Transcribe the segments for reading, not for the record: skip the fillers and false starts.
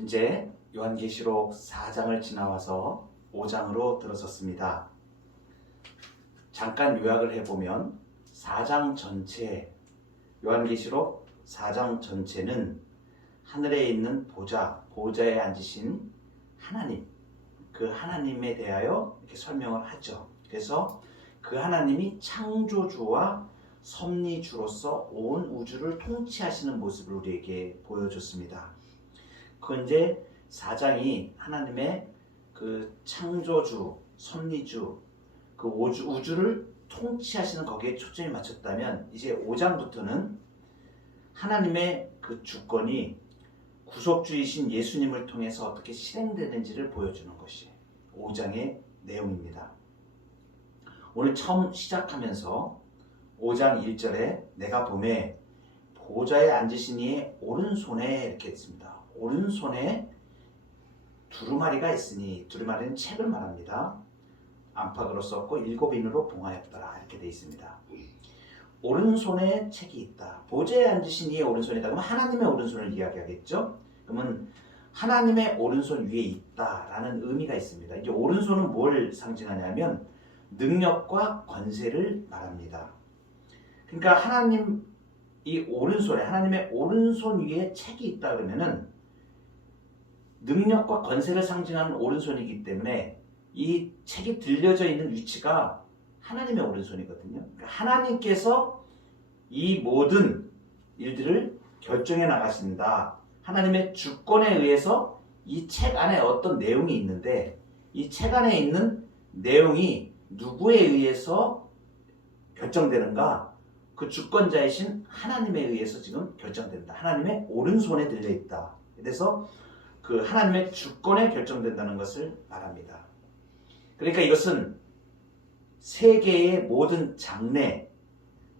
이제 요한계시록 4장을 지나와서 5장으로 들어섰습니다. 잠깐 요약을 해보면 4장 전체, 요한계시록 4장 전체는 하늘에 있는 보좌에 앉으신 하나님, 그 하나님에 대하여 이렇게 설명을 하죠. 그래서 그 하나님이 창조주와 섭리주로서 온 우주를 통치하시는 모습을 우리에게 보여줬습니다. 그 이제 4장이 하나님의 그 창조주, 섭리주, 그 우주를 통치하시는 거기에 초점이 맞췄다면, 이제 5장부터는 하나님의 그 주권이 구속주이신 예수님을 통해서 어떻게 실행되는지를 보여주는 것이 5장의 내용입니다. 오늘 처음 시작하면서 5장 1절에 내가 보매 보좌에 앉으신 이의 오른손에 이렇게 했습니다. 오른손에 두루마리가 있으니, 두루마리는 책을 말합니다. 안팎으로 썼고 7인으로 봉하였더라 이렇게 되어 있습니다. 오른손에 책이 있다. 보좌에 앉으신 이의 오른손이다. 그러면 하나님의 오른손을 이야기하겠죠. 그러면 하나님의 오른손 위에 있다라는 의미가 있습니다. 이제 오른손은 뭘 상징하냐면 능력과 권세를 말합니다. 그러니까 하나님의 오른손 위에 책이 있다 그러면은 능력과 권세를 상징하는 오른손이기 때문에 이 책이 들려져 있는 위치가 하나님의 오른손이거든요. 그러니까 하나님께서 이 모든 일들을 결정해 나가신다. 하나님의 주권에 의해서 이 책 안에 어떤 내용이 있는데, 이 책 안에 있는 내용이 누구에 의해서 결정되는가? 그 주권자이신 하나님에 의해서 지금 결정된다. 하나님의 오른손에 들려있다. 그래서 그 하나님의 주권에 결정된다는 것을 말합니다. 그러니까 이것은 세계의 모든 장래,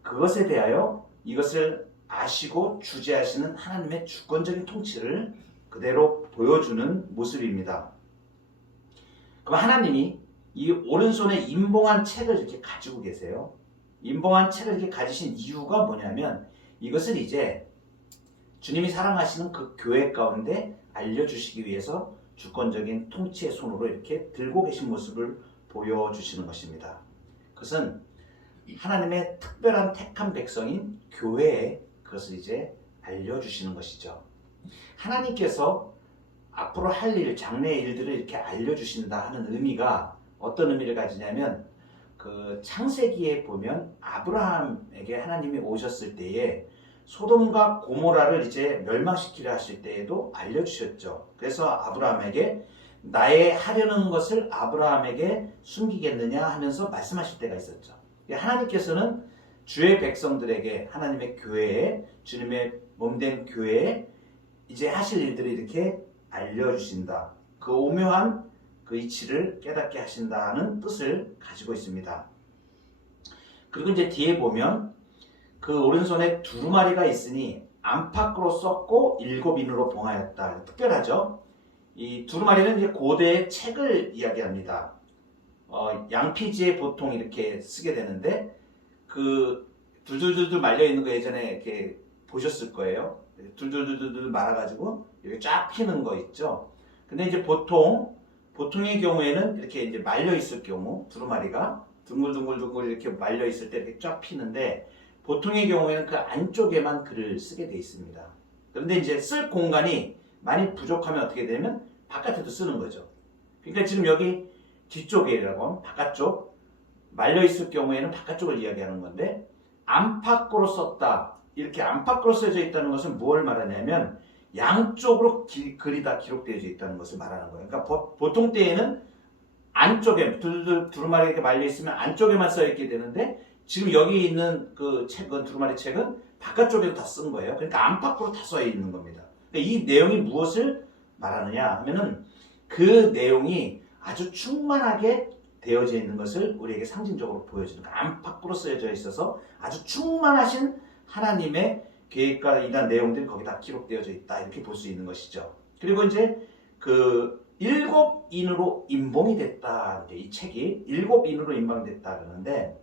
그것에 대하여 이것을 아시고 주재하시는 하나님의 주권적인 통치를 그대로 보여주는 모습입니다. 그럼 하나님이 이 오른손에 임봉한 책을 이렇게 가지고 계세요. 임봉한 책을 이렇게 가지신 이유가 뭐냐면, 이것을 이제 주님이 사랑하시는 그 교회 가운데 알려주시기 위해서 주권적인 통치의 손으로 이렇게 들고 계신 모습을 보여주시는 것입니다. 그것은 하나님의 특별한 택한 백성인 교회에 그것을 이제 알려주시는 것이죠. 하나님께서 앞으로 할 일, 장래의 일들을 이렇게 알려주신다 하는 의미가 어떤 의미를 가지냐면, 그 창세기에 보면 아브라함에게 하나님이 오셨을 때에 소돔과 고모라를 이제 멸망시키려 하실 때에도 알려주셨죠. 그래서 아브라함에게 나의 하려는 것을 아브라함에게 숨기겠느냐 하면서 말씀하실 때가 있었죠. 하나님께서는 주의 백성들에게, 하나님의 교회에, 주님의 몸된 교회에 이제 하실 일들을 이렇게 알려주신다. 그 오묘한 그 이치를 깨닫게 하신다는 뜻을 가지고 있습니다. 그리고 이제 뒤에 보면 그 오른손에 두루마리가 있으니 안팎으로 썼고 7인으로 봉하였다. 특별하죠. 이 두루마리는 이제 고대의 책을 이야기합니다. 양피지에 보통 이렇게 쓰게 되는데, 그 둘둘둘 말려 있는 거 예전에 이렇게 보셨을 거예요. 둘둘둘둘 말아가지고 이렇게 쫙 피는 거 있죠. 근데 이제 보통의 경우에는 이렇게 이제 말려 있을 경우, 두루마리가 둥글둥글둥글 이렇게 말려 있을 때 이렇게 쫙 피는데, 보통의 경우에는 그 안쪽에만 글을 쓰게 돼 있습니다. 그런데 이제 쓸 공간이 많이 부족하면 어떻게 되면 바깥에도 쓰는 거죠. 그러니까 지금 여기 뒤쪽이라고 하면 바깥쪽, 말려 있을 경우에는 바깥쪽을 이야기하는 건데, 안팎으로 썼다. 이렇게 안팎으로 써져 있다는 것은 뭘 말하냐면 양쪽으로 글이 다 기록되어 있다는 것을 말하는 거예요. 그러니까 보통 때에는 안쪽에 두루마리 이렇게 말려 있으면 안쪽에만 써 있게 되는데, 지금 여기 있는 그 책은, 두루마리 책은 바깥쪽에도 다 쓴 거예요. 그러니까 안팎으로 다 써 있는 겁니다. 그러니까 이 내용이 무엇을 말하느냐 하면은 그 내용이 아주 충만하게 되어져 있는 것을 우리에게 상징적으로 보여주는 거예요. 안팎으로 쓰여져 있어서 아주 충만하신 하나님의 계획과 이러한 내용들이 거기다 기록되어져 있다, 이렇게 볼 수 있는 것이죠. 그리고 이제 그 7인으로 임봉이 됐다. 이 책이 7인으로 임봉됐다 그러는데,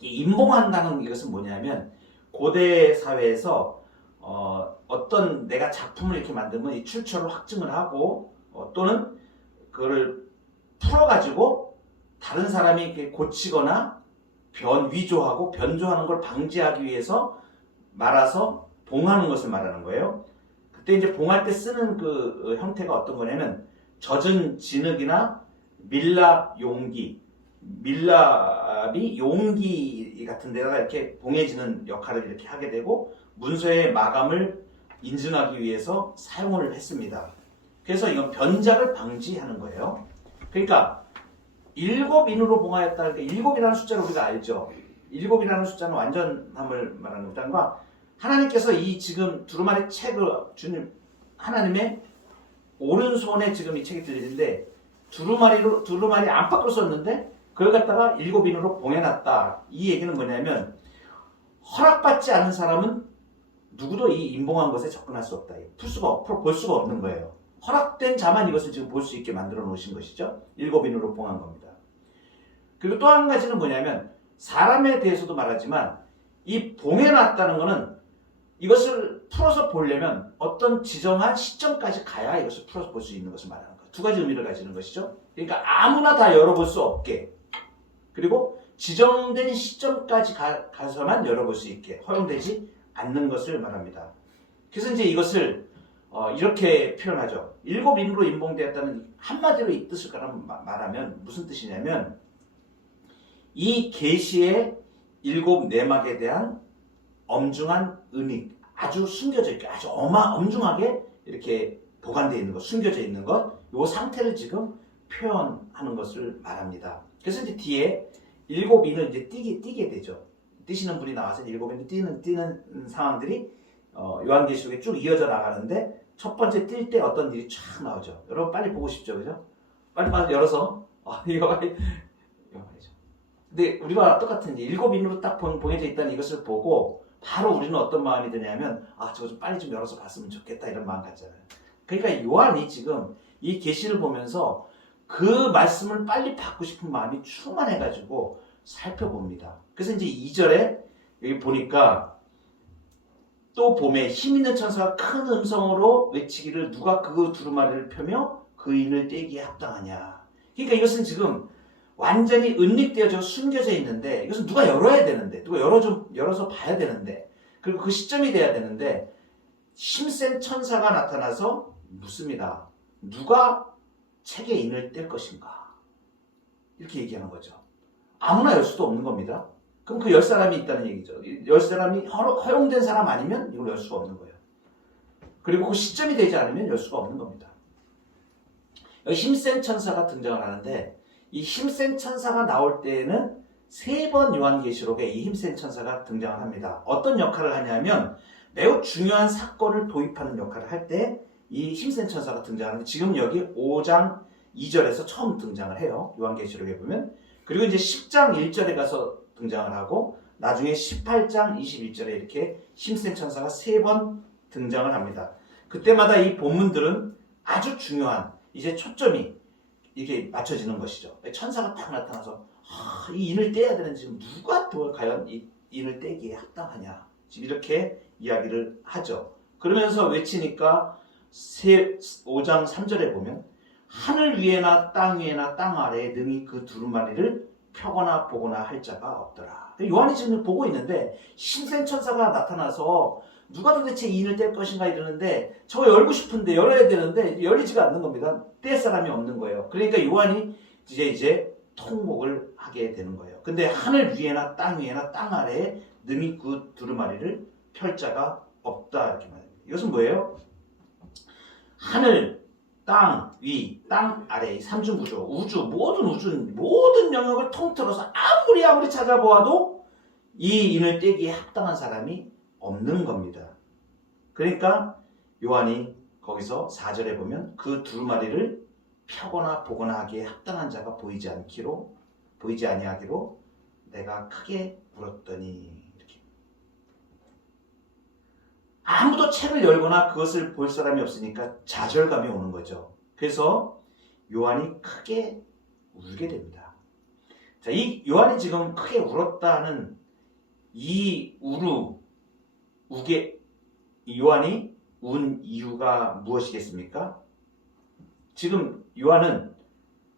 이 임봉한다는 이것은 뭐냐면 고대 사회에서 어떤 내가 작품을 이렇게 만들면 이 출처를 확증을 하고 또는 그거를 풀어가지고 다른 사람이 이렇게 고치거나 위조하고 변조하는 걸 방지하기 위해서 말아서 봉하는 것을 말하는 거예요. 그때 이제 봉할 때 쓰는 그 형태가 어떤 거냐면 젖은 진흙이나 밀랍 용기, 밀랍이 용기 같은 데다가 이렇게 봉해지는 역할을 이렇게 하게 되고 문서의 마감을 인증하기 위해서 사용을 했습니다. 그래서 이건 변작을 방지하는 거예요. 그러니까 7인으로 봉하였다. 그러니까 7이라는 숫자를 우리가 알죠. 7이라는 숫자는 완전함을 말하는 것과 하나님께서 이 지금 두루마리 책을 주님 하나님의 오른손에 지금 이 책이 들리는데 두루마리 안팎으로 썼는데 그걸 갖다가 7인으로 봉해놨다. 이 얘기는 뭐냐면 허락받지 않은 사람은 누구도 이 인봉한 것에 접근할 수 없다. 볼 수가 없는 거예요. 허락된 자만 이것을 지금 볼 수 있게 만들어 놓으신 것이죠. 7인으로 봉한 겁니다. 그리고 또 한 가지는 뭐냐면 사람에 대해서도 말하지만 이 봉해놨다는 것은 이것을 풀어서 보려면 어떤 지정한 시점까지 가야 이것을 풀어서 볼 수 있는 것을 말하는 거예요. 두 가지 의미를 가지는 것이죠. 그러니까 아무나 다 열어볼 수 없게 그리고 지정된 시점까지 가서만 열어볼 수 있게 허용되지 않는 것을 말합니다. 그래서 이제 이것을 이렇게 표현하죠. 7인으로 인봉되었다는 한마디로 이 뜻을 말하면 무슨 뜻이냐면 이 계시의 7 내막에 대한 엄중한 은익, 아주 숨겨져 있게 아주 엄중하게 이렇게 보관되어 있는 것, 숨겨져 있는 것, 이 상태를 지금 표현하는 것을 말합니다. 그래서 이제 뒤에 7인을 이제 띄게 되죠. 뛰시는 분이 나와서 7인을 뛰는 상황들이 요한계시록에 쭉 이어져 나가는데 첫 번째 뛸 때 어떤 일이 쫙 나오죠. 여러분 빨리 보고 싶죠, 그죠? 빨리 열어서 이거 봐야죠. 근데 우리가 똑같은 이제 7인으로 딱 봉해져 있다는 이것을 보고 바로 우리는 어떤 마음이 드냐면 저거 좀 빨리 좀 열어서 봤으면 좋겠다 이런 마음 같잖아요. 그러니까 요한이 지금 이 계시를 보면서 그 말씀을 빨리 받고 싶은 마음이 충만해가지고 살펴봅니다. 그래서 이제 2절에 여기 보니까 또 봄에 힘 있는 천사가 큰 음성으로 외치기를 누가 그 두루마리를 펴며 그 인을 떼기에 합당하냐. 그러니까 이것은 지금 완전히 은닉되어져 숨겨져 있는데 이것은 누가 열어야 되는데 누가 열어서 봐야 되는데 그리고 그 시점이 돼야 되는데 힘센 천사가 나타나서 묻습니다. 누가 책의 인을 뗄 것인가? 이렇게 얘기하는 거죠. 아무나 열 수도 없는 겁니다. 그럼 그 열 사람이 있다는 얘기죠. 열 사람이 허용된 사람 아니면 이걸 열 수가 없는 거예요. 그리고 그 시점이 되지 않으면 열 수가 없는 겁니다. 여기 힘센 천사가 등장을 하는데 이 힘센 천사가 나올 때에는 3번 요한계시록에 이 힘센 천사가 등장을 합니다. 어떤 역할을 하냐면 매우 중요한 사건을 도입하는 역할을 할 때 이 힘센 천사가 등장하는데 지금 여기 5장 2절에서 처음 등장을 해요. 요한계시록에 보면. 그리고 이제 10장 1절에 가서 등장을 하고 나중에 18장 21절에 이렇게 힘센 천사가 3번 등장을 합니다. 그때마다 이 본문들은 아주 중요한 이제 초점이 이게 맞춰지는 것이죠. 천사가 딱 나타나서 이 인을 떼야 되는지 지금 누가 과연 이 인을 떼기에 합당하냐 지금 이렇게 이야기를 하죠. 그러면서 외치니까 5장 3절에 보면 하늘 위에나 땅 위에나 땅 아래에 능히 그 두루마리를 펴거나 보거나 할 자가 없더라. 요한이 지금 보고 있는데 힘센 천사가 나타나서 누가 도대체 이 인을 뗄 것인가 이러는데 저거 열고 싶은데 열어야 되는데 열리지가 않는 겁니다. 뗄 사람이 없는 거예요. 그러니까 요한이 이제 통곡을 하게 되는 거예요. 근데 하늘 위에나 땅 아래에 능히 그 두루마리를 펼 자가 없다 이렇게 말합니다. 이것은 뭐예요? 하늘, 땅 위, 땅 아래, 삼중구조, 모든 영역을 통틀어서 아무리 찾아보아도 이 인을 떼기에 합당한 사람이 없는 겁니다. 그러니까 요한이 거기서 4절에 보면 그 두루마리를 펴거나 보거나 하기에 합당한 자가 보이지 아니하기로 내가 크게 울었더니 이렇게 아무도 책을 열거나 그것을 볼 사람이 없으니까 좌절감이 오는 거죠. 그래서 요한이 크게 울게 됩니다. 자, 이 요한이 지금 크게 울었다는 이 요한이 운 이유가 무엇이겠습니까? 지금 요한은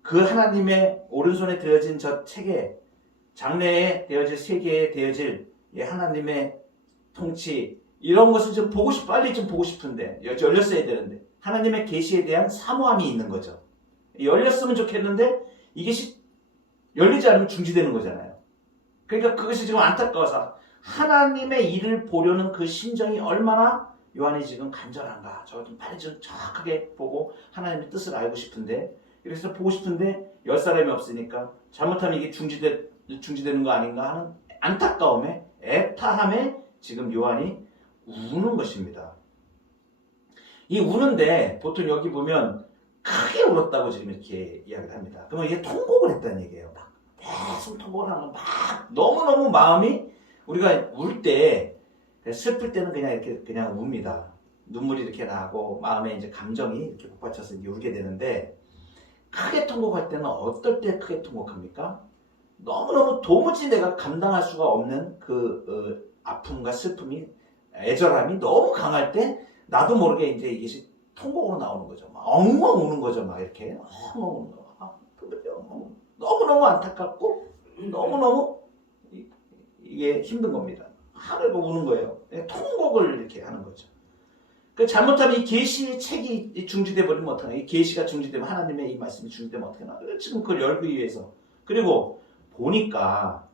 그 하나님의 오른손에 되어진 저 책에 장래에 되어질 세계에 되어질 하나님의 통치 이런 것을 좀 보고 빨리 좀 보고 싶은데 열렸어야 되는데 하나님의 계시에 대한 사모함이 있는 거죠. 열렸으면 좋겠는데 이게 열리지 않으면 중지되는 거잖아요. 그러니까 그것이 지금 안타까워서 하나님의 일을 보려는 그 심정이 얼마나 요한이 지금 간절한가. 저 좀 빨리 좀 정확하게 보고 하나님의 뜻을 알고 싶은데 그래서 보고 싶은데 10사람이 없으니까 잘못하면 이게 중지되는 거 아닌가 하는 안타까움에 애타함에 지금 요한이 우는 것입니다. 이 우는데 보통 여기 보면 크게 울었다고 지금 이렇게 이야기를 합니다. 그러면 이게 통곡을 했다는 얘기예요. 막 계속 통곡을 하는 막 너무너무 마음이 우리가 울 때 슬플 때는 그냥 이렇게 그냥 웁니다. 눈물이 이렇게 나고 마음에 이제 감정이 이렇게 복받쳐서 이제 울게 되는데 크게 통곡할 때는 어떨 때 크게 통곡합니까? 너무너무 도무지 내가 감당할 수가 없는 그 아픔과 슬픔이 애절함이 너무 강할 때 나도 모르게 이제 이게 통곡으로 나오는 거죠. 막 엉엉 우는 거죠. 막 이렇게 엉엉 우는 거. 너무너무 안타깝고 너무너무 이게 힘든 겁니다. 하늘 보고 우는 거예요. 통곡을 이렇게 하는 거죠. 그 잘못하면 이 계시의 책이 중지돼 버리면 어떡하나? 이 계시가 중지되면 하나님의 이 말씀이 중지되면 어떡하나? 지금 그걸 열기 위해서. 그리고 보니까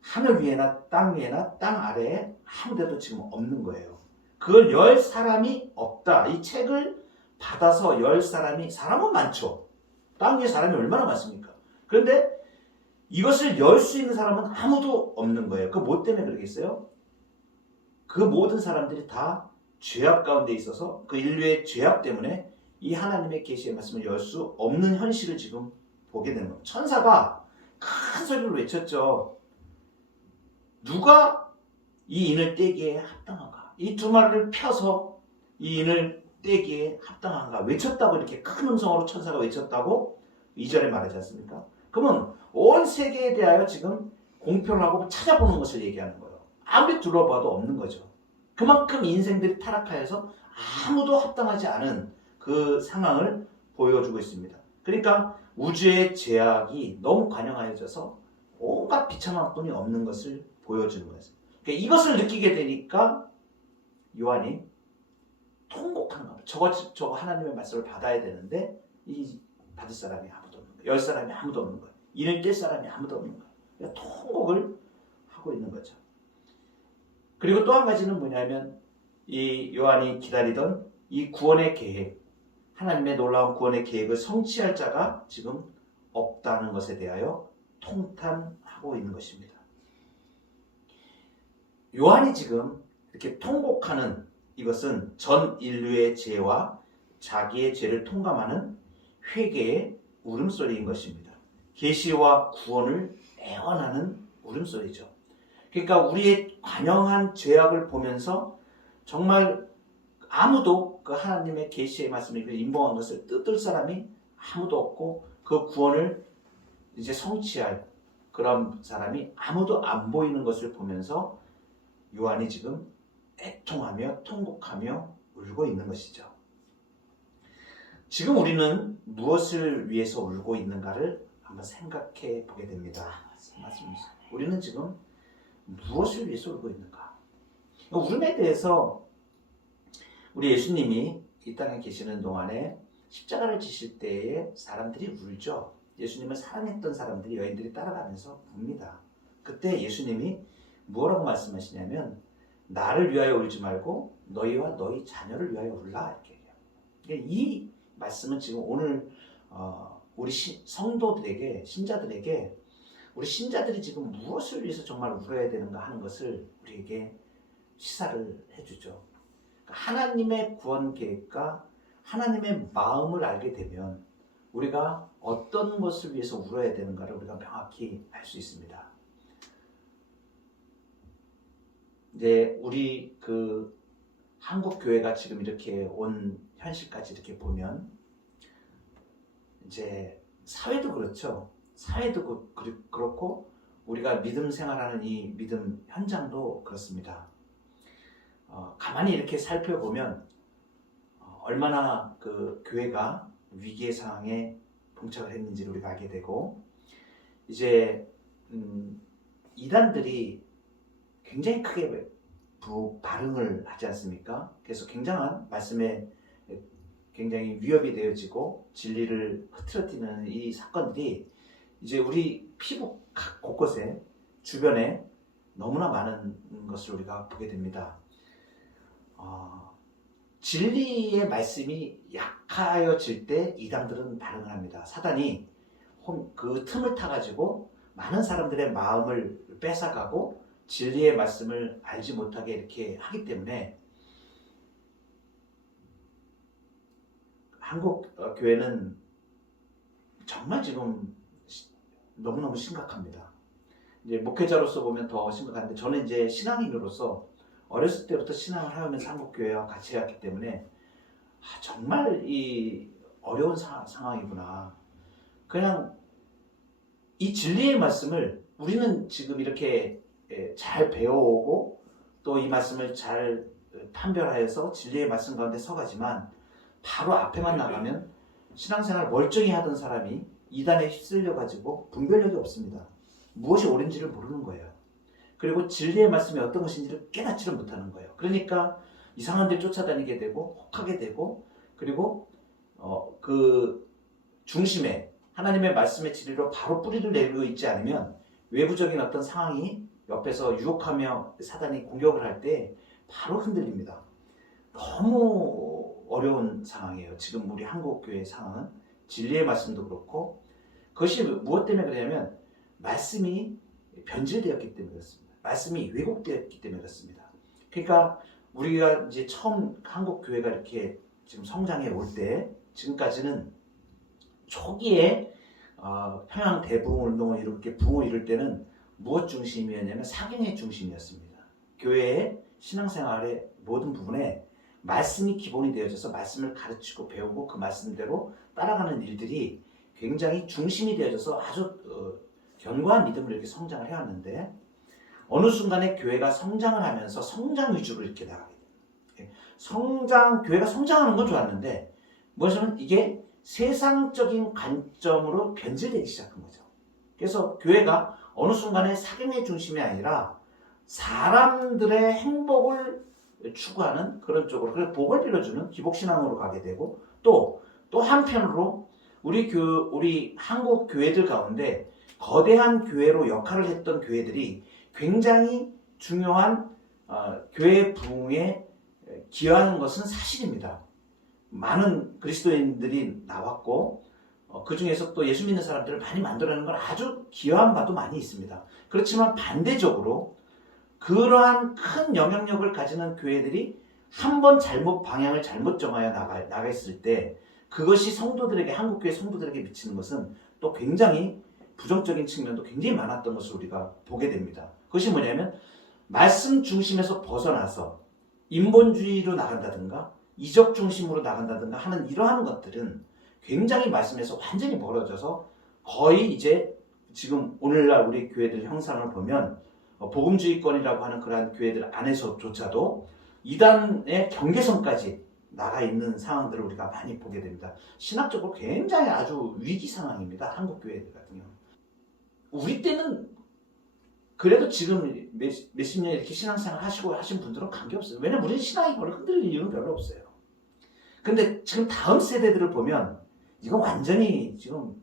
하늘 위에나 땅 위에나 땅 아래에 아무데도 지금 없는 거예요. 그걸 열 사람이 없다. 이 책을 받아서 열 사람은 많죠. 땅 위에 사람이 얼마나 많습니까? 그런데 이것을 열 수 있는 사람은 아무도 없는 거예요. 그 뭐 때문에 그러겠어요? 그 모든 사람들이 다 죄악 가운데 있어서 그 인류의 죄악 때문에 이 하나님의 계시의 말씀을 열 수 없는 현실을 지금 보게 되는 거예요. 천사가 큰 소리로 외쳤죠. 누가 이 인을 떼기에 합당한가? 이 두 마리를 펴서 이 인을 떼기에 합당한가? 외쳤다고 이렇게 큰 음성으로 천사가 외쳤다고 2절에 말하지 않습니까? 그러면 온 세계에 대하여 지금 공표를 하고 찾아보는 것을 얘기하는 거예요. 아무리 둘러봐도 없는 거죠. 그만큼 인생들이 타락하여서 아무도 합당하지 않은 그 상황을 보여주고 있습니다. 그러니까 우주의 죄악이 너무 관영하여져서 온갖 비참한 뿐이 없는 것을 보여주는 거예요. 그러니까 이것을 느끼게 되니까 요한이 통곡하는 겁니다. 저거 하나님의 말씀을 받아야 되는데 이 받을 사람이 아무도 없는 거예요. 열 사람이 아무도 없는 거예요. 이를 뗄 사람이 아무도 없는 거예요. 그러니까 통곡을 하고 있는 거죠. 그리고 또 한 가지는 뭐냐면 이 요한이 기다리던 이 구원의 계획, 하나님의 놀라운 구원의 계획을 성취할 자가 지금 없다는 것에 대하여 통탄하고 있는 것입니다. 요한이 지금 이렇게 통곡하는 이것은 전 인류의 죄와 자기의 죄를 통감하는 회개의 울음소리인 것입니다. 계시와 구원을 애원하는 울음소리죠. 그러니까 우리의 관영한 죄악을 보면서 정말 아무도 그 하나님의 계시의 말씀을 인봉한 것을 뜯을 사람이 아무도 없고 그 구원을 이제 성취할 그런 사람이 아무도 안 보이는 것을 보면서 요한이 지금 애통하며 통곡하며 울고 있는 것이죠. 지금 우리는 무엇을 위해서 울고 있는가를 한번 생각해 보게 됩니다. 우리는 지금 무엇을 위해서 울고 있는가? 울음에 대해서 우리 예수님이 이 땅에 계시는 동안에 십자가를 지실 때에 사람들이 울죠. 예수님을 사랑했던 사람들이 여인들이 따라가면서 웁니다. 그때 예수님이 뭐라고 말씀하시냐면 나를 위하여 울지 말고 너희와 너희 자녀를 위하여 울라 이렇게 얘기해요. 이 말씀은 지금 오늘 우리 성도들에게 신자들에게 우리 신자들이 지금 무엇을 위해서 정말 울어야 되는가 하는 것을 우리에게 시사를 해주죠. 하나님의 구원 계획과 하나님의 마음을 알게 되면 우리가 어떤 것을 위해서 울어야 되는가를 우리가 명확히 알 수 있습니다. 이제 우리 그 한국 교회가 지금 이렇게 온 현실까지 이렇게 보면 이제 사회도 그렇죠. 사회도 그렇고 우리가 믿음 생활하는 이 믿음 현장도 그렇습니다. 가만히 이렇게 살펴보면 얼마나 그 교회가 위기의 상황에 봉착을 했는지를 우리가 알게 되고, 이제 이단들이 굉장히 크게 반응을 하지 않습니까? 그래서 굉장한 말씀에 굉장히 위협이 되어지고 진리를 흐트러뜨리는 이 사건들이 이제 우리 피부 각 곳곳에 주변에 너무나 많은 것을 우리가 보게 됩니다. 진리의 말씀이 약하여질 때 이단들은 반응을 합니다. 사단이 그 틈을 타가지고 많은 사람들의 마음을 뺏어가고 진리의 말씀을 알지 못하게 이렇게 하기 때문에 한국 교회는 정말 지금 너무너무 심각합니다. 이제 목회자로서 보면 더 심각한데, 저는 이제 신앙인으로서 어렸을 때부터 신앙을 하면서 한국 교회와 같이 해왔기 때문에 정말 이 어려운 상황이구나. 그냥 이 진리의 말씀을 우리는 지금 이렇게 잘 배워오고 또 이 말씀을 잘 판별하여서 진리의 말씀 가운데 서가지만, 바로 앞에만 나가면 신앙생활 멀쩡히 하던 사람이 이단에 휩쓸려 가지고 분별력이 없습니다. 무엇이 옳은지를 모르는 거예요. 그리고 진리의 말씀이 어떤 것인지를 깨닫지를 못하는 거예요. 그러니까 이상한 데 쫓아다니게 되고 혹하게 되고, 그리고 그 중심에 하나님의 말씀의 진리로 바로 뿌리를 내리고 있지 않으면 외부적인 어떤 상황이 옆에서 유혹하며 사단이 공격을 할 때 바로 흔들립니다. 너무 어려운 상황이에요. 지금 우리 한국교회 상황은 진리의 말씀도 그렇고, 그것이 무엇 때문에 그러냐면 말씀이 변질되었기 때문에 그렇습니다. 말씀이 왜곡되었기 때문에 그렇습니다. 그러니까 우리가 이제 처음 한국교회가 이렇게 지금 성장해 올 때, 지금까지는 초기에 평양 대부흥 운동을 이렇게 부흥을 이룰 때는 무엇 중심이었냐면 사경의 중심이었습니다. 교회의 신앙생활의 모든 부분에 말씀이 기본이 되어져서 말씀을 가르치고 배우고 그 말씀대로 따라가는 일들이 굉장히 중심이 되어져서 아주 견고한 믿음으로 이렇게 성장을 해왔는데, 어느 순간에 교회가 성장을 하면서 성장 위주로 이렇게 나가게 돼요. 교회가 성장하는 건 좋았는데 뭐냐면 이게 세상적인 관점으로 변질되기 시작한 거죠. 그래서 교회가 어느 순간에 사경의 중심이 아니라 사람들의 행복을 추구하는 그런 쪽으로, 그래서 복을 빌어주는 기복신앙으로 가게 되고, 또 한편으로 우리 한국 교회들 가운데 거대한 교회로 역할을 했던 교회들이 굉장히 중요한 교회 부흥에 기여하는 것은 사실입니다. 많은 그리스도인들이 나왔고 그 중에서 또 예수 믿는 사람들을 많이 만들어내는 건 아주 기여한 바도 많이 있습니다. 그렇지만 반대적으로 그러한 큰 영향력을 가지는 교회들이 한번 방향을 잘못 정하여 나갔을 때 그것이 성도들에게, 한국교회 성도들에게 미치는 것은 또 굉장히 부정적인 측면도 굉장히 많았던 것을 우리가 보게 됩니다. 그것이 뭐냐면 말씀 중심에서 벗어나서 인본주의로 나간다든가 이적 중심으로 나간다든가 하는 이러한 것들은 굉장히 말씀에서 완전히 멀어져서 거의 이제 지금 오늘날 우리 교회들 형상을 보면 복음주의권이라고 하는 그러한 교회들 안에서조차도 이단의 경계선까지 나가 있는 상황들을 우리가 많이 보게 됩니다. 신학적으로 굉장히 아주 위기 상황입니다. 한국 교회들 같은 경우. 우리 때는 그래도 지금 몇십 년 이렇게 신앙생활 하신 분들은 관계없어요. 왜냐면 우리는 신앙이 별로 흔들릴 이유는 별로 없어요. 근데 지금 다음 세대들을 보면 이건 완전히 지금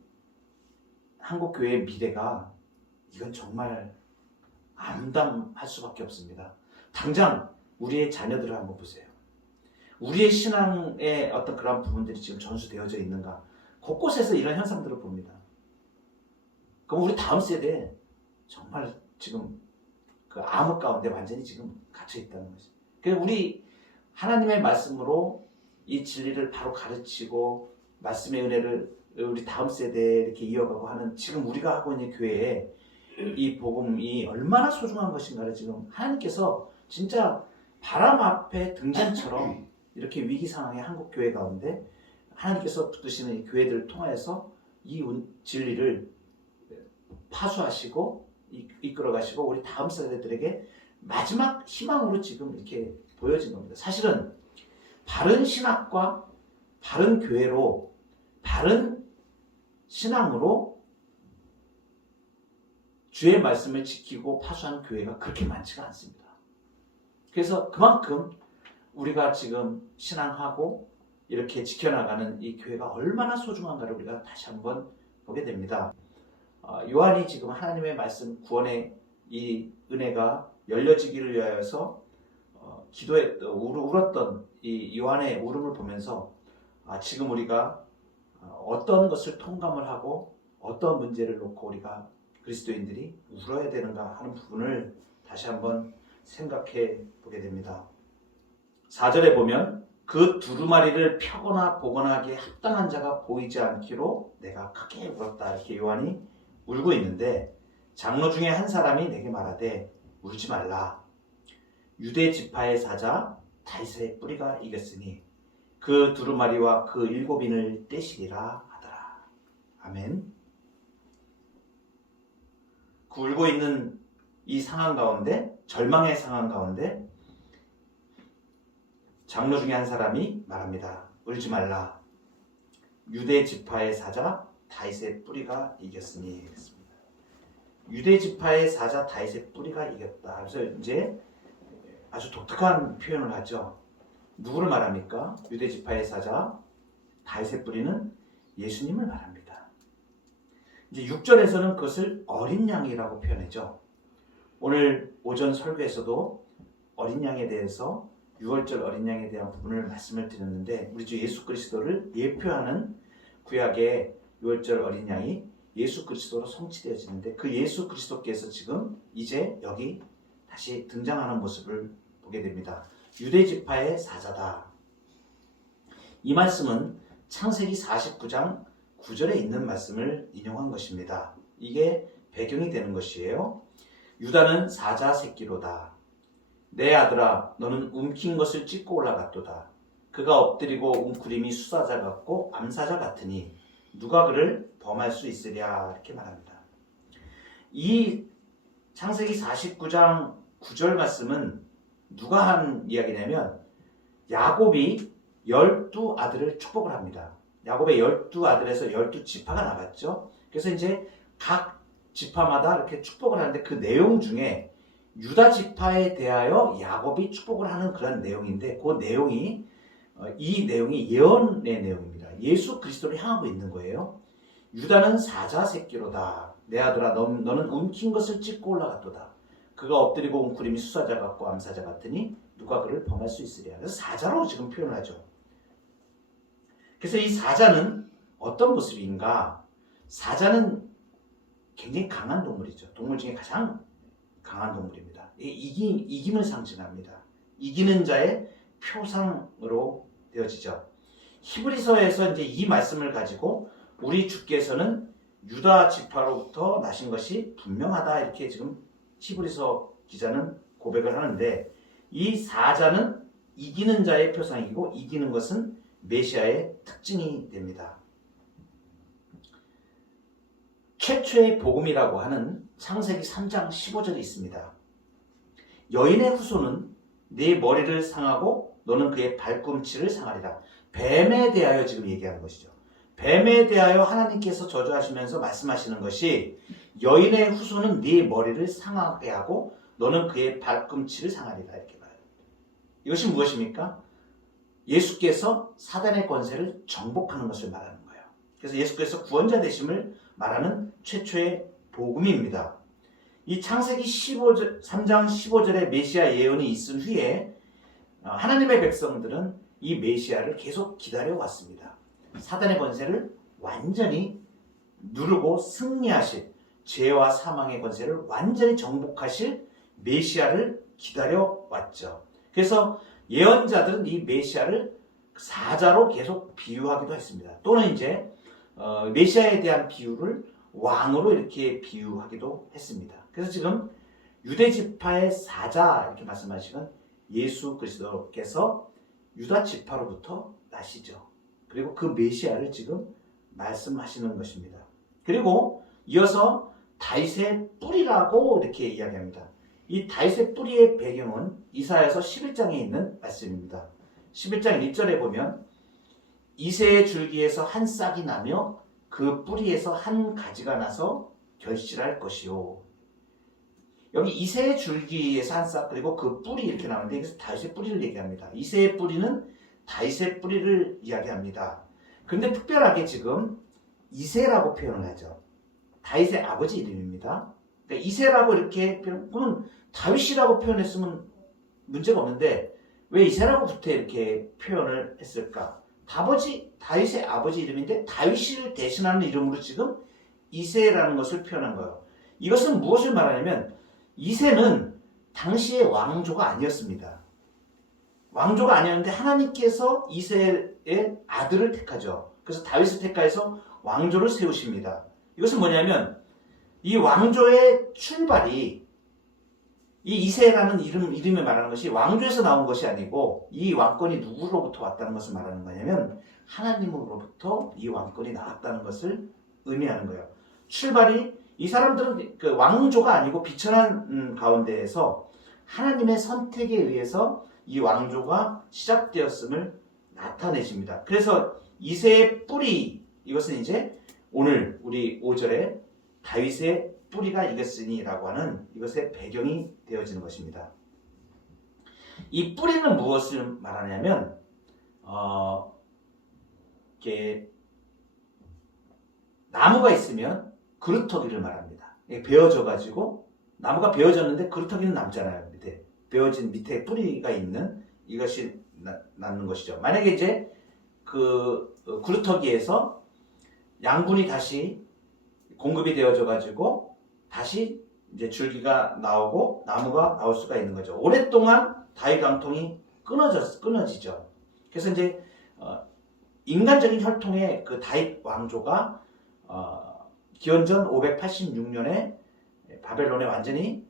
한국 교회의 미래가 이건 정말 암담할 수밖에 없습니다. 당장 우리의 자녀들을 한번 보세요. 우리의 신앙의 어떤 그런 부분들이 지금 전수되어져 있는가? 곳곳에서 이런 현상들을 봅니다. 그럼 우리 다음 세대 정말 지금 그 암흑 가운데 완전히 지금 갇혀 있다는 거죠. 그래서 우리 하나님의 말씀으로 이 진리를 바로 가르치고 말씀의 은혜를 우리 다음 세대에 이렇게 이어가고 하는 지금 우리가 하고 있는 교회에 이 복음이 얼마나 소중한 것인가를 지금 하나님께서 진짜 바람 앞에 등잔처럼 이렇게 위기 상황의 한국 교회 가운데 하나님께서 붙드시는 이 교회들을 통해서 이 진리를 파수하시고 이끌어 가시고 우리 다음 세대들에게 마지막 희망으로 지금 이렇게 보여진 겁니다. 사실은 바른 신학과 바른 교회로 바른 신앙으로 주의 말씀을 지키고 파수하는 교회가 그렇게 많지가 않습니다. 그래서 그만큼 우리가 지금 신앙하고 이렇게 지켜나가는 이 교회가 얼마나 소중한가를 우리가 다시 한번 보게 됩니다. 요한이 지금 하나님의 말씀 구원의 이 은혜가 열려지기를 위하여서 울었던 이 요한의 울음을 보면서 지금 우리가 어떤 것을 통감을 하고 어떤 문제를 놓고 우리가 그리스도인들이 울어야 되는가 하는 부분을 다시 한번 생각해 보게 됩니다. 4절에 보면 그 두루마리를 펴거나 보거나 하기에 합당한 자가 보이지 않기로 내가 크게 울었다. 이렇게 요한이 울고 있는데 장로 중에 한 사람이 내게 말하되 울지 말라. 유대 지파의 사자 다윗의 뿌리가 이겼으니 그 두루마리와 그 7인을 떼시리라 하더라. 아멘. 그 울고 있는 이 상황 가운데, 절망의 상황 가운데 장로 중에 한 사람이 말합니다. 울지 말라. 유대 지파의 사자 다윗의 뿌리가 이겼으니. 그랬습니다. 유대 지파의 사자 다윗의 뿌리가 이겼다. 그래서 이제 아주 독특한 표현을 하죠. 누구를 말합니까? 유대 지파의 사자 다윗의 뿌리는 예수님을 말합니다. 이제 6절에서는 그것을 어린 양이라고 표현했죠. 오늘 오전 설교에서도 어린 양에 대해서 6월절 어린 양에 대한 부분을 말씀을 드렸는데 우리 주 예수 그리스도를 예표하는 구약의 6월절 어린 양이 예수 그리스도로 성취되어지는데 그 예수 그리스도께서 지금 이제 여기 다시 등장하는 모습을 보게 됩니다. 유대 지파의 사자다. 이 말씀은 창세기 49장 9절에 있는 말씀을 인용한 것입니다. 이게 배경이 되는 것이에요. 유다는 사자 새끼로다. 내 아들아 너는 움킨 것을 찢고 올라갔도다. 그가 엎드리고 웅크림이 수사자 같고 암사자 같으니 누가 그를 범할 수 있으랴. 이렇게 말합니다. 이 창세기 49장 9절 말씀은 누가 한 이야기냐면 야곱이 12아들을 축복을 합니다. 야곱의 12아들에서 12지파가 나갔죠. 그래서 이제 각 지파마다 이렇게 축복을 하는데 그 내용 중에 유다 지파에 대하여 야곱이 축복을 하는 그런 내용인데 그 내용이 이 내용이 예언의 내용입니다. 예수 그리스도를 향하고 있는 거예요. 유다는 사자 새끼로다. 내 아들아 너는 움킨 것을 찢고 올라갔도다. 그가 엎드리고 웅크림이 수사자 같고 암사자 같으니 누가 그를 범할 수 있으랴. 그래서 사자로 지금 표현을 하죠. 그래서 이 사자는 어떤 모습인가? 사자는 굉장히 강한 동물이죠. 동물 중에 가장 강한 동물입니다. 이김을 상징합니다. 이기는 자의 표상으로 되어지죠. 히브리서에서 이제 이 말씀을 가지고 우리 주께서는 유다 지파로부터 나신 것이 분명하다. 이렇게 지금 히브리서 기자는 고백을 하는데 이 사자는 이기는 자의 표상이고 이기는 것은 메시아의 특징이 됩니다. 최초의 복음이라고 하는 창세기 3장 15절이 있습니다. 여인의 후손은 네 머리를 상하고 너는 그의 발꿈치를 상하리라. 뱀에 대하여 지금 얘기하는 것이죠. 뱀에 대하여 하나님께서 저주하시면서 말씀하시는 것이 여인의 후손은 네 머리를 상하게 하고 너는 그의 발꿈치를 상하리라. 이렇게 말해요. 이것이 무엇입니까? 예수께서 사단의 권세를 정복하는 것을 말하는 거예요. 그래서 예수께서 구원자 되심을 말하는 최초의 복음입니다. 이 창세기 3장 15절의 메시아 예언이 있은 후에 하나님의 백성들은 이 메시아를 계속 기다려왔습니다. 사단의 권세를 완전히 누르고 승리하실, 죄와 사망의 권세를 완전히 정복하실 메시아를 기다려왔죠. 그래서 예언자들은 이 메시아를 사자로 계속 비유하기도 했습니다. 또는 이제 메시아에 대한 비유를 왕으로 이렇게 비유하기도 했습니다. 그래서 지금 유대 지파의 사자 이렇게 말씀하시는 예수 그리스도께서 유다 지파로부터 나시죠. 그리고 그 메시아를 지금 말씀하시는 것입니다. 그리고 이어서 다윗의 뿌리라고 이렇게 이야기합니다. 이 다윗의 뿌리의 배경은 이사야서 11장에 있는 말씀입니다. 11장 1절에 보면 이새의 줄기에서 한 싹이 나며 그 뿌리에서 한 가지가 나서 결실할 것이요. 여기 이새의 줄기에서 한 싹, 그리고 그 뿌리 이렇게 나오는데 여기서 다윗의 뿌리를 얘기합니다. 이새의 뿌리는 다윗의 뿌리를 이야기합니다. 그런데 특별하게 지금 이새라고 표현을 하죠. 다윗의 아버지 이름입니다. 그러니까 이새라고 이렇게 그러면 다윗이라고 표현했으면 문제가 없는데 왜 이새라고부터 이렇게 표현을 했을까? 다윗의 아버지 이름인데 다윗을 대신하는 이름으로 지금 이새라는 것을 표현한 거예요. 이것은 무엇을 말하냐면 이새는 당시의 왕조가 아니었습니다. 왕조가 아니었는데 하나님께서 이새의 아들을 택하죠. 그래서 다윗을 택하여서 왕조를 세우십니다. 이것은 뭐냐면 이 왕조의 출발이 이 이새라는 이름을 말하는 것이 왕조에서 나온 것이 아니고 이 왕권이 누구로부터 왔다는 것을 말하는 거냐면 하나님으로부터 이 왕권이 나왔다는 것을 의미하는 거예요. 출발이 이 사람들은 그 왕조가 아니고 비천한 가운데에서 하나님의 선택에 의해서 이 왕조가 시작되었음을 나타내십니다. 그래서 이새의 뿌리, 이것은 이제 오늘 우리 5절에 다윗의 뿌리가 이겼으니 라고 하는 이것의 배경이 되어지는 것입니다. 이 뿌리는 무엇을 말하냐면 이렇게 나무가 있으면 그루터기를 말합니다. 베어져 가지고 나무가 베어졌는데 그루터기는 남잖아요. 밑에 베어진 밑에 뿌리가 있는 이것이 남는 것이죠. 만약에 이제 그 그루터기에서 양분이 다시 공급이 되어져 가지고 다시 이제 줄기가 나오고 나무가 나올 수가 있는 거죠. 오랫동안 다윗 왕통이 끊어지죠. 그래서 이제 인간적인 혈통의 그 다윗 왕조가 기원전 586년에 바벨론에 완전히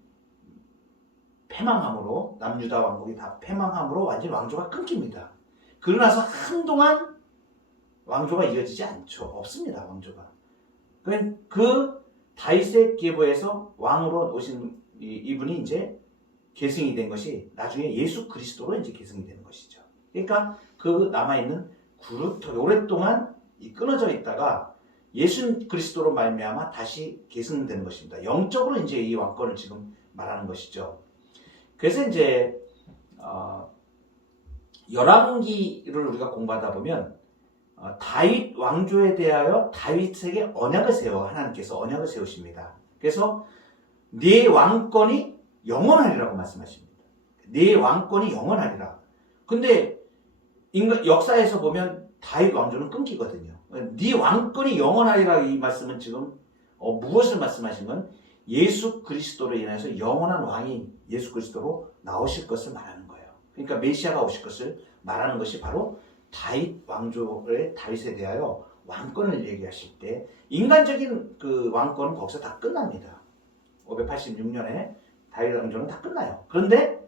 패망함으로 남유다 왕국이 다 패망함으로 완전히 왕조가 끊깁니다. 그러고 나서 한동안 왕조가 이어지지 않죠. 없습니다. 왕조가. 그 다윗의 계보에서 왕으로 오신 이분이 이제 계승이 된 것이 나중에 예수 그리스도로 이제 계승이 되는 것이죠. 그러니까 그 남아있는 그루터기 오랫동안 끊어져 있다가 예수 그리스도로 말미암아 다시 계승되는 것입니다. 영적으로 이제 이 왕권을 지금 말하는 것이죠. 그래서 이제 열왕기를 우리가 공부하다 보면 다윗 왕조에 대하여 다윗에게 언약을 세워 하나님께서 언약을 세우십니다. 그래서 네 왕권이 영원하리라고 말씀하십니다. 네 왕권이 영원하리라. 근데 역사에서 보면 다윗 왕조는 끊기거든요. 네 왕권이 영원하리라 이 말씀은 지금 무엇을 말씀하신 건 예수 그리스도로 인해서 영원한 왕이 예수 그리스도로 나오실 것을 말하는 거예요. 그러니까 메시아가 오실 것을 말하는 것이 바로 다윗 왕조의 다윗에 대하여 왕권을 얘기하실 때 인간적인 그 왕권은 거기서 다 끝납니다. 586년에 다윗 왕조는 다 끝나요. 그런데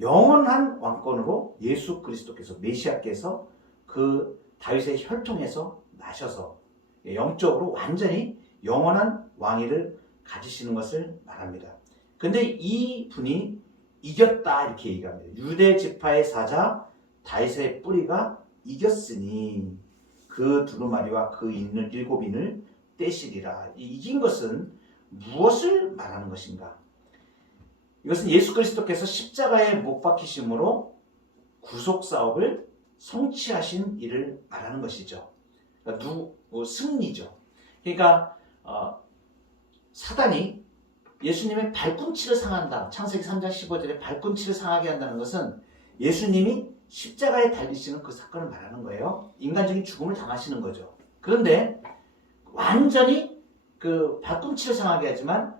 영원한 왕권으로 예수 그리스도께서 메시아께서 그 다윗의 혈통에서 나셔서 영적으로 완전히 영원한 왕위를 가지시는 것을 말합니다. 근데 이 분이 이겼다 이렇게 얘기합니다. 유대 지파의 사자 다윗의 뿌리가 이겼으니 그 두루마리와 그 인을 7인을 떼시리라. 이긴 것은 무엇을 말하는 것인가? 이것은 예수 그리스도께서 십자가에 못 박히심으로 구속사업을 성취하신 일을 말하는 것이죠. 그러니까 승리죠. 그러니까 사단이 예수님의 발꿈치를 상한다. 창세기 3장 15절에 발꿈치를 상하게 한다는 것은 예수님이 십자가에 달리시는 그 사건을 말하는 거예요. 인간적인 죽음을 당하시는 거죠. 그런데 완전히 그 발꿈치를 상하게 하지만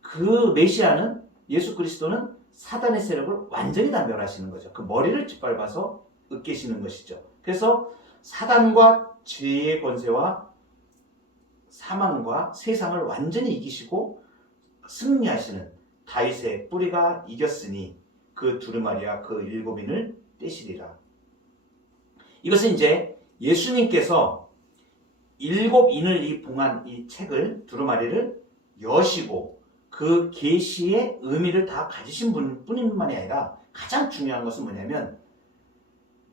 그 메시아는 예수 그리스도는 사단의 세력을 완전히 다 멸하시는 거죠. 그 머리를 짓밟아서 으깨시는 것이죠. 그래서 사단과 죄의 권세와 사망과 세상을 완전히 이기시고 승리하시는 다윗의 뿌리가 이겼으니 그 두루마리와 그 7인을 떼시리라. 이것은 이제 예수님께서 7인을 이 봉한 이 책을 두루마리를 여시고 그 계시의 의미를 다 가지신 분뿐만이 아니라 가장 중요한 것은 뭐냐면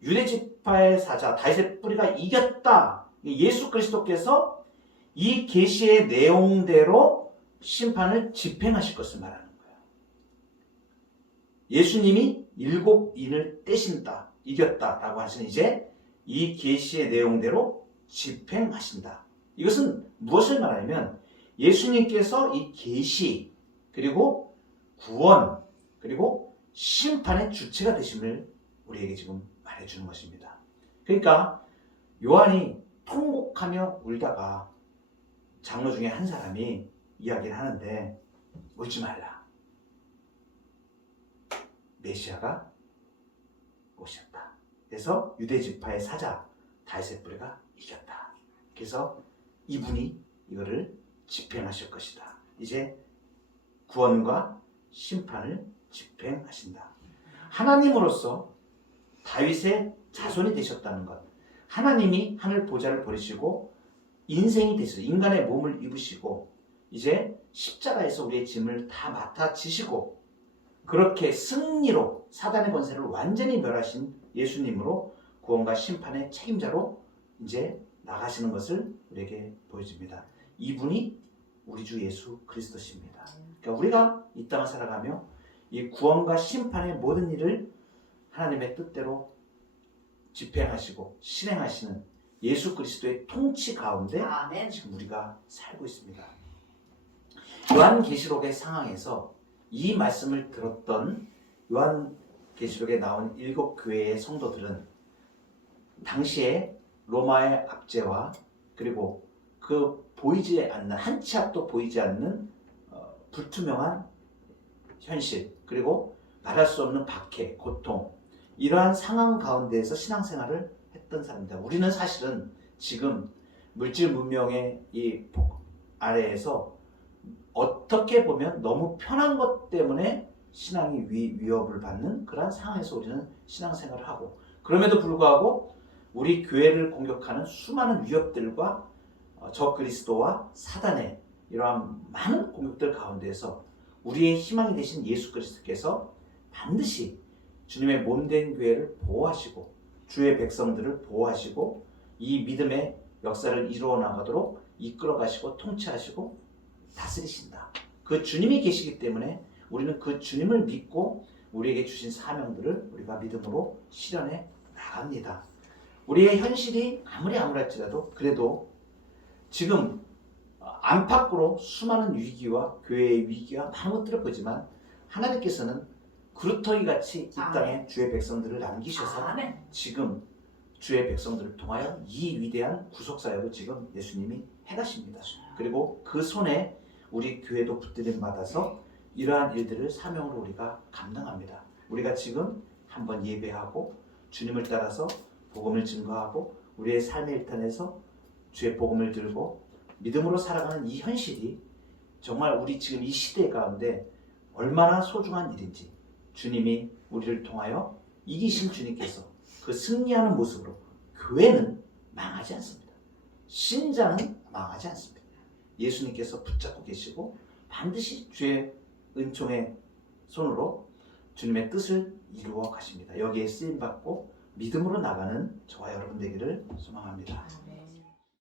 유대 지파의 사자 다윗의 뿌리가 이겼다. 예수 그리스도께서 이 계시의 내용대로 심판을 집행하실 것을 말하는 거예요. 예수님이 7인을 떼신다, 이겼다라고 하시는 이제 이 계시의 내용대로 집행하신다. 이것은 무엇을 말하냐면 예수님께서 이 계시 그리고 구원 그리고 심판의 주체가 되심을 우리에게 지금 말해주는 것입니다. 그러니까 요한이 통곡하며 울다가 장로 중에 한 사람이 이야기를 하는데 울지 말라. 메시아가 오셨다. 그래서 유대 지파의 사자 다윗의 뿌리가 이겼다. 그래서 이분이 이거를 집행하실 것이다. 이제 구원과 심판을 집행하신다. 하나님으로서 다윗의 자손이 되셨다는 것. 하나님이 하늘 보좌를 버리시고 인생이 되셔서 인간의 몸을 입으시고 이제 십자가에서 우리의 짐을 다 맡아 지시고 그렇게 승리로 사단의 권세를 완전히 멸하신 예수님으로 구원과 심판의 책임자로 이제 나가시는 것을 우리에게 보여줍니다. 이분이 우리 주 예수 그리스도십니다. 그러니까 우리가 이 땅을 살아가며 이 구원과 심판의 모든 일을 하나님의 뜻대로 집행하시고 실행하시는 예수 그리스도의 통치 가운데 지금 우리가 살고 있습니다. 요한계시록의 상황에서 이 말씀을 들었던 요한계시록에 나온 7교회의 성도들은 당시에 로마의 압제와 그리고 그 보이지 않는 한 치 앞도 보이지 않는 불투명한 현실 그리고 말할 수 없는 박해, 고통 이러한 상황 가운데에서 신앙생활을 했던 사람입니다. 우리는 사실은 지금 물질 문명의 이 아래에서 어떻게 보면 너무 편한 것 때문에 신앙이 위협을 받는 그런 상황에서 우리는 신앙생활을 하고 그럼에도 불구하고 우리 교회를 공격하는 수많은 위협들과 적그리스도와 사단의 이러한 많은 공격들 가운데에서 우리의 희망이 되신 예수 그리스도께서 반드시 주님의 몸된 교회를 보호하시고 주의 백성들을 보호하시고 이 믿음의 역사를 이루어 나가도록 이끌어 가시고 통치하시고 다스리신다. 그 주님이 계시기 때문에 우리는 그 주님을 믿고 우리에게 주신 사명들을 우리가 믿음으로 실현해 나갑니다. 우리의 현실이 아무리 암울할지라도 그래도 지금 안팎으로 수많은 위기와 교회의 위기와 많은 것들을 보지만 하나님께서는 그루터기 같이 이 땅에 주의 백성들을 남기셔서 지금 주의 백성들을 통하여 이 위대한 구속사역을 지금 예수님이 해가십니다. 그리고 그 손에 우리 교회도 붙들림 받아서 이러한 일들을 사명으로 우리가 감당합니다. 우리가 지금 한번 예배하고 주님을 따라서 복음을 증거하고 우리의 삶의 일탄에서 주의 복음을 들고 믿음으로 살아가는 이 현실이 정말 우리 지금 이 시대 가운데 얼마나 소중한 일인지 주님이 우리를 통하여 이기신 주님께서 그 승리하는 모습으로 교회는 망하지 않습니다. 신자는 망하지 않습니다. 예수님께서 붙잡고 계시고 반드시 주의 은총의 손으로 주님의 뜻을 이루어 가십니다. 여기에 쓰임받고 믿음으로 나가는 저와 여러분 되기를 소망합니다.